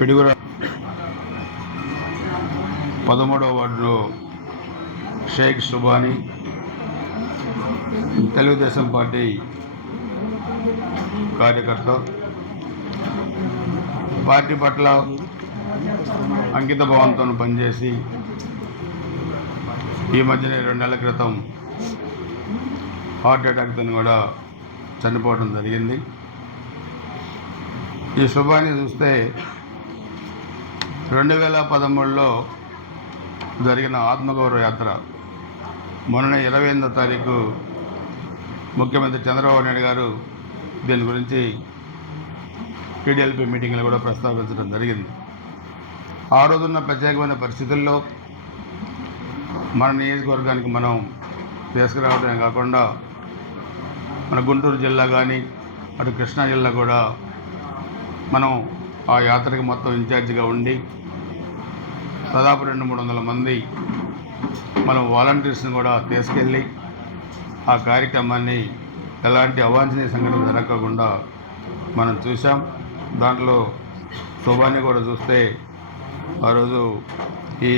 పిడుగుర 13వ వార్డులో షేక్ సుబానీ తెలుగుదేశం పార్టీ కార్యకర్త, పార్టీ పట్ల అంకిత భావంతో పనిచేసి ఈ మధ్యనే 2 నెలల క్రితం హార్ట్ అటాక్తో కూడా చనిపోవడం జరిగింది. ఈ సుబానీ చూస్తే 2013లో జరిగిన ఆత్మగౌరవ యాత్ర మొన్న 28వ తారీఖు ముఖ్యమంత్రి చంద్రబాబు నాయుడు గారు దీని గురించి టీడీఎల్పీ మీటింగ్లో కూడా ప్రస్తావించడం జరిగింది. ఆ రోజున్న ప్రత్యేకమైన పరిస్థితుల్లో మన నియోజకవర్గానికి మనం తీసుకురావడమే కాకుండా మన గుంటూరు జిల్లా కానీ అటు కృష్ణా జిల్లా కూడా మనం ఆ యాత్రకి మొత్తం ఇన్ఛార్జిగా ఉండి దాదాపు 200-300 మంది మనం వాలంటీర్స్ని కూడా తీసుకెళ్ళి ఆ కార్యక్రమాన్ని ఎలాంటి అవాంఛనీయ సంఘటన జరగకుండా మనం చూసాం. దాంట్లో సుబానీ కూడా చూస్తే ఆ రోజు ఈ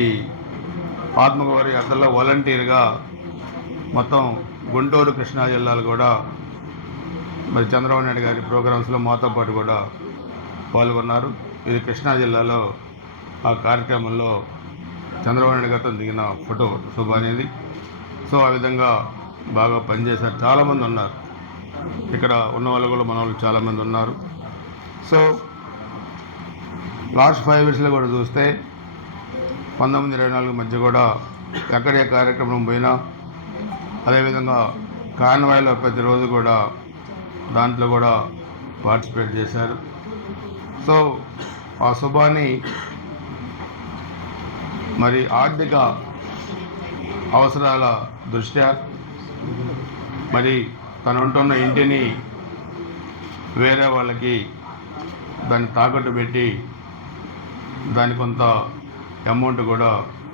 ఆత్మగౌరవ యాత్రలో వాలంటీర్గా మొత్తం గుంటూరు కృష్ణా జిల్లాలు కూడా మరి చంద్రబాబు నాయుడు గారి ప్రోగ్రామ్స్లో మాతో పాటు కూడా పాల్గొన్నారు. ఇది కృష్ణా జిల్లాలో ఆ కార్యక్రమంలో చంద్రబాబు నాయుడు గారితో దిగిన ఫోటో సుబానీది. సో ఆ విధంగా బాగా పనిచేశారు. చాలామంది ఉన్నారు, ఇక్కడ ఉన్న వాళ్ళు కూడా మన వాళ్ళు చాలామంది ఉన్నారు. సో లాస్ట్ 5 ఇయర్స్లో కూడా చూస్తే 1924 మధ్య కూడా ఎక్కడే కార్యక్రమం పోయినా, అదేవిధంగా కాన్వాయ్లో ప్రతిరోజు కూడా దాంట్లో కూడా పార్టిసిపేట్ చేశారు. సో ఆ సుబానీ మరి ఆర్థిక అవసరాల దృష్ట్యా మరి తను ఉంటున్న ఇంటిని వేరే వాళ్ళకి దాన్ని తాకట్టు పెట్టి దాని కొంత అమౌంట్ కూడా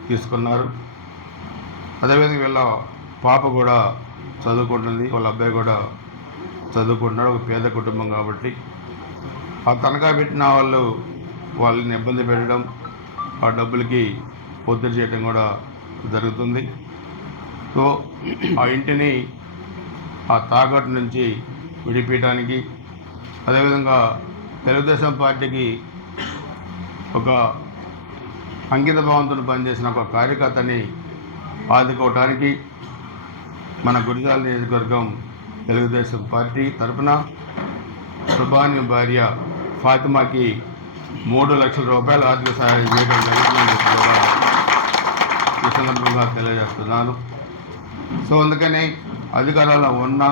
తీసుకున్నారు. అదేవిధంగా వీళ్ళ పాప కూడా చదువుకుంటుంది, వాళ్ళ అబ్బాయి కూడా చదువుకుంటున్నాడు. ఒక పేద కుటుంబం కాబట్టి ఆ తనఖా పెట్టిన వాళ్ళని ఇబ్బంది పెట్టడం, ఆ డబ్బులకి ఒత్తిడి చేయడం కూడా జరుగుతుంది. సో ఆ ఇంటిని ఆ తాకట్టు నుంచి విడిపించడానికి, అదేవిధంగా తెలుగుదేశం పార్టీకి ఒక అంకిత భావంతో పనిచేసిన ఒక కార్యకర్తని ఆదుకోవటానికి మన గురిజాల నియోజకవర్గం తెలుగుదేశం పార్టీ తరఫున సుబానీ భార్య ఫాతిమాకి 3 లక్షల రూపాయల ఆర్థిక సహాయం చేయడం జరుగుతుందని కూడా ఈ సందర్భంగా తెలియజేస్తున్నాను. సో అందుకని అధికారాల్లో ఉన్నా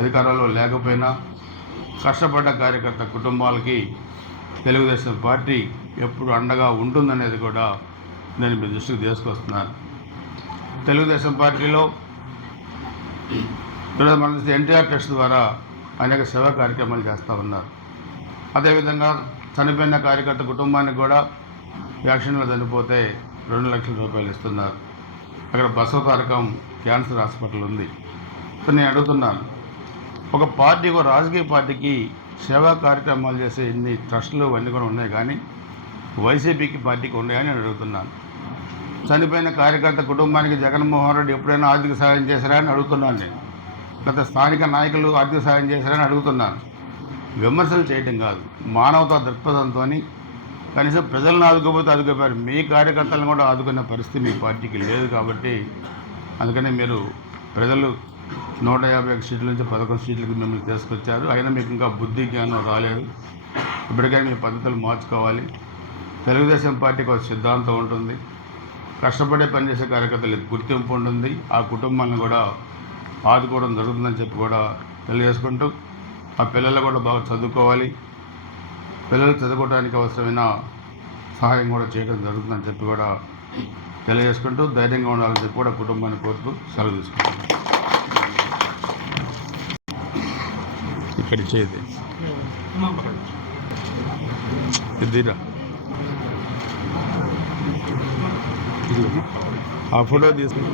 అధికారాల్లో లేకపోయినా కష్టపడ్డ కార్యకర్త కుటుంబాలకి తెలుగుదేశం పార్టీ ఎప్పుడు అండగా ఉంటుందనేది కూడా నేను మీ దృష్టికి తీసుకొస్తున్నాను. తెలుగుదేశం పార్టీలో మన ఎన్టీఆర్ ట్రస్ట్ ద్వారా అనేక సేవా కార్యక్రమాలు చేస్తూ ఉన్నారు. అదేవిధంగా చనిపోయిన కార్యకర్త కుటుంబానికి కూడా వ్యాక్సిన్లో చనిపోతే 2 లక్షల రూపాయలు ఇస్తున్నారు. అక్కడ బసవతారకం క్యాన్సర్ హాస్పిటల్ ఉంది. సో నేను అడుగుతున్నాను, ఒక పార్టీ, ఒక రాజకీయ పార్టీకి సేవా కార్యక్రమాలు చేసే ఇన్ని ట్రస్టులు అన్నీ కూడా ఉన్నాయి, కానీ వైసీపీకి పార్టీకి ఉన్నాయని నేను అడుగుతున్నాను. చనిపోయిన కార్యకర్త కుటుంబానికి జగన్మోహన్ రెడ్డి ఎప్పుడైనా ఆర్థిక సహాయం చేశారా అని అడుగుతున్నాను. నేను గత స్థానిక నాయకులు ఆర్థిక సహాయం చేశారని అడుగుతున్నాను. విమర్శలు చేయడం కాదు, మానవతా దృక్పథంతో కనీసం ప్రజలను ఆదుకోపోతే ఆదుకోపోయారు. మీ కార్యకర్తలను కూడా ఆదుకునే పరిస్థితి మీ పార్టీకి లేదు. కాబట్టి అందుకని మీరు ప్రజలు 151 సీట్ల నుంచి 11 సీట్లకు మిమ్మల్ని తీసుకొచ్చారు. అయినా మీకు ఇంకా బుద్ధి జ్ఞానం రాలేదు. ఇప్పటికైనా మీ పద్ధతులు మార్చుకోవాలి. తెలుగుదేశం పార్టీకి ఒక సిద్ధాంతం ఉంటుంది, కష్టపడే పనిచేసే కార్యకర్తలకు గుర్తింపు ఉంటుంది. ఆ కుటుంబాలను కూడా ఆదుకోవడం జరుగుతుందని చెప్పి కూడా తెలియజేసుకుంటూ, ఆ పిల్లలు కూడా బాగా చదువుకోవాలి, పిల్లలు చదువుకోవడానికి అవసరమైన సహాయం కూడా చేయడం జరుగుతుందని చెప్పి కూడా తెలియజేసుకుంటూ, ధైర్యంగా ఉండాలని చెప్పి కూడా కుటుంబాన్ని కోరుతూ సెలవు తీసుకుంటాను. ఇక్కడ ఇచ్చేది ఇదిరా, ఆ ఫోటో తీసుకుని